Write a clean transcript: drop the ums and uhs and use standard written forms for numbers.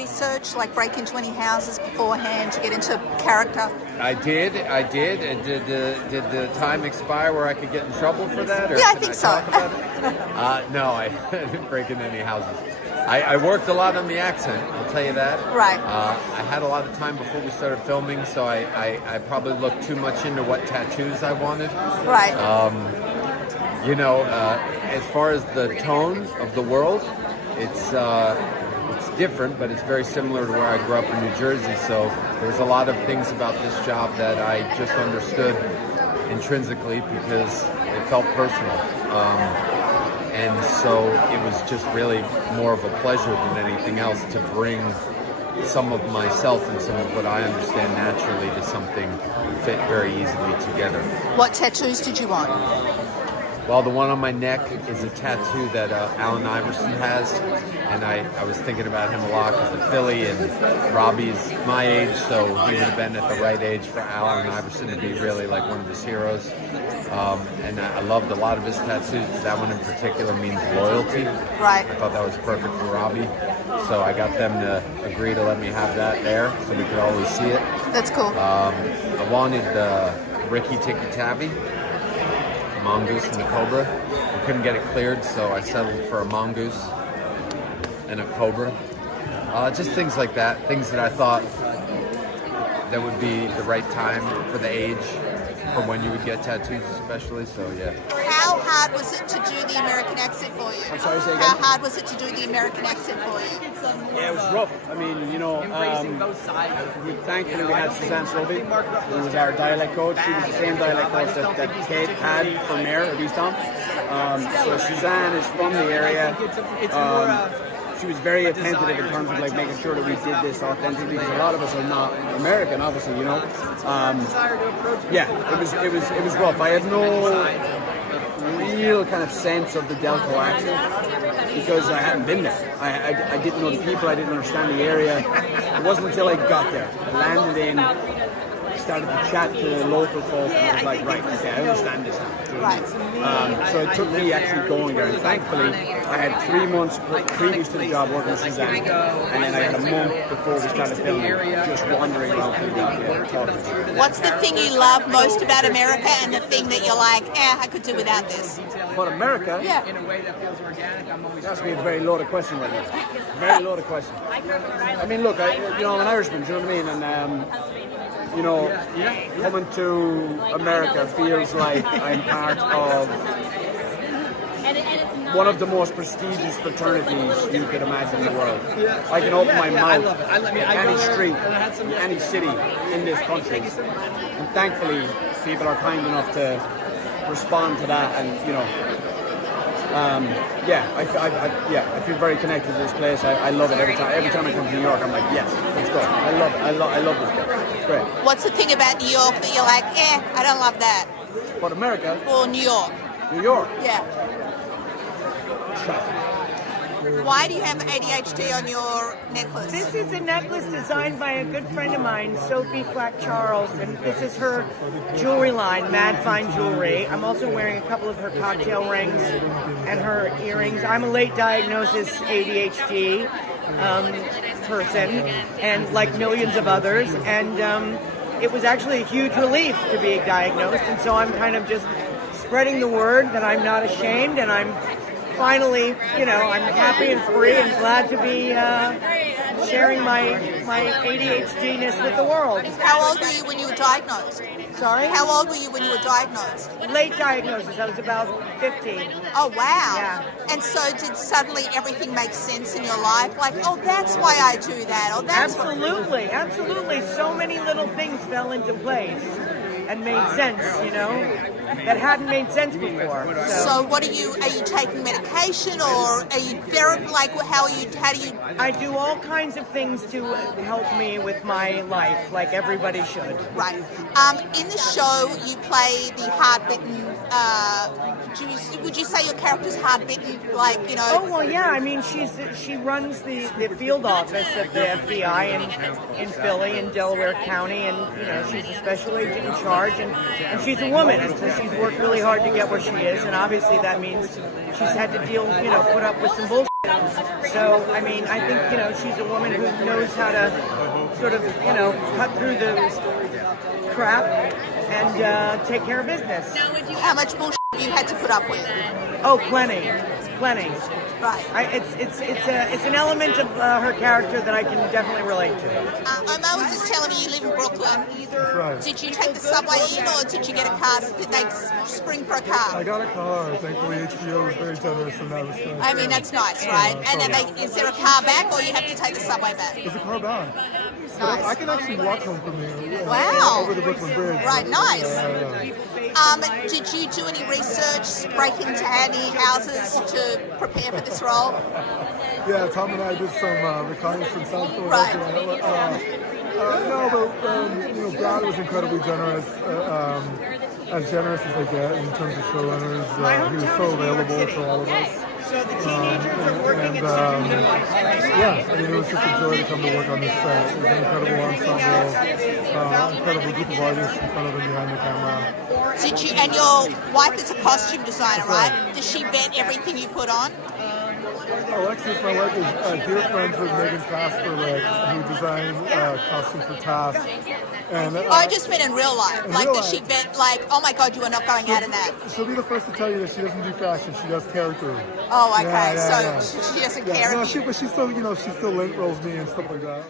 research, like break into any houses beforehand to get into character? I did. And did the time expire where I could get in trouble for that? Or Yeah, I can think so. talk about it? No, I didn't break into any houses. I worked a lot on the accent, I'll tell you that. Right. I had a lot of time before we started filming, so I probably looked too much into what tattoos I wanted. Right. As far as the tone of the world, it's different, but it's very similar to where I grew up in New Jersey. So there's a lot of things about this job that I just understood intrinsically because it felt personal. And so it was just really more of a pleasure than anything else to bring some of myself and some of what I understand naturally to something fit very easily together. What tattoos did you want? Well, the one on my neck is a tattoo that Allen Iverson has, and I was thinking about him a lot because of Philly, and Robbie's my age, so he would have been at the right age for Allen Iverson to be really like one of his heroes. And I loved a lot of his tattoos, but that one in particular means loyalty. Right. I thought that was perfect for Robbie, so I got them to agree to let me have that there so we could always see it. That's cool. I wanted the Ricky Tikki Tavi, mongoose and the cobra. I couldn't get it cleared, so I settled for a mongoose and a cobra. Just things like that, things that I thought that would be the right time for the age, for when you would get tattoos especially, so yeah. How hard was it to do the American accent for you? I'm sorry, say again? How hard was it to do the American accent for you? Yeah, it was rough. I mean, thankfully we had Suzanne Slobey, who was our dialect coach. She was the same dialect coach that Kate had for Mayor of Eastham. So Suzanne is from the area. She was very attentive in terms of like making sure that we did this authentically, because a lot of us are not American, obviously, it was rough. I had no real kind of sense of the Delco accent because I hadn't been there. I didn't know the people, I didn't understand the area. It wasn't until I got there. I landed in, started to chat to the local folk, and I was like, right, okay, I understand this now. Right. So it took me actually going there, and thankfully I had 3 months previous to the job working with Suzanne, and then I had a month before we started filming, just wandering around Philadelphia talking. What's the thing you love most about America and the thing that you're like, I could do without this? But America? Yeah. That's be a very loaded question right now. Very loaded question. I mean, look, I'm an Irishman, do you know what I mean? And coming to America feels like I'm part of one of the most prestigious fraternities you could imagine in the world. I can open my mouth in any street, in any city in this country, and thankfully people are kind enough to respond to that. And I feel very connected to this place. I love it every time. Every time I come to New York, I'm like, yes, let's go. I love it. I love this place. It's great. What's the thing about New York that you're like, I don't love that? But America? Or New York? New York? Yeah. Traffic. Why do you have ADHD on your necklace? This is a necklace designed by a good friend of mine, Sophie Flack Charles, and this is her jewelry line, Mad Fine Jewelry. I'm also wearing a couple of her cocktail rings and her earrings. I'm a late diagnosis ADHD person, and like millions of others, and it was actually a huge relief to be diagnosed, and so I'm kind of just spreading the word that I'm not ashamed, and I'm finally, I'm happy and free and glad to be sharing my ADHD-ness with the world. How old were you when you were diagnosed? Sorry? How old were you when you were diagnosed? Late diagnosis. I was about 15. Oh, wow. Yeah. And so did suddenly everything make sense in your life? Like, that's why I do that. Or that's Absolutely. So many little things fell into place and made sense, that hadn't made sense before. So what are you taking medication, or are you therapy? Like, how do you? I do all kinds of things to help me with my life, like everybody should. Right. In the show, you play the hard-bitten. Would you say your character's hard-bitten? Oh well, yeah. I mean, she runs the field office of the FBI in Philly, in Delaware County, and she's a special agent in charge, and she's a woman, and so she's worked really hard to get where she is, and obviously that means she's had to deal, put up with some bullshit. So, I mean, I think, she's a woman who knows how to sort of, cut through the crap and take care of business. How much bullshit have you had to put up with? Oh, plenty. Plenty. Right. It's an element of her character that I can definitely relate to. Mo was just telling me you live in Brooklyn. That's right. Did you take the subway in, or did you get a car? Did they spring for a car? I got a car. Thankfully, HBO was very generous in that respect. I mean, that's nice, right? And then is there a car back, or you have to take the subway back? There's a car back. Nice. I can actually walk home from here. Wow. Over the Brooklyn Bridge. Right, nice. Yeah. Did you do any research, break into any houses to prepare for this role? Yeah, Tom and I did some reconnaissance out there. Right. No, but Brad was incredibly generous, as generous as they get in terms of showrunners. He was so available to all of us. So the teenagers are working at yeah, I mean, it was just a joy to come to work on this set. It was an incredible ensemble, incredible group of artists in front of and behind the camera. Did you? And your wife is a costume designer, right? Does she vet everything you put on? Alexis, my wife, is dear friends with Megan Casper, who designed costumes for Task. And I just meant in real life. Does she vet, oh my God, you are not going out in that? She'll be the first to tell you that she doesn't do fashion, she does character. Oh, okay. Yeah. So she doesn't care. No, but she still, she still lint rolls me and stuff like that.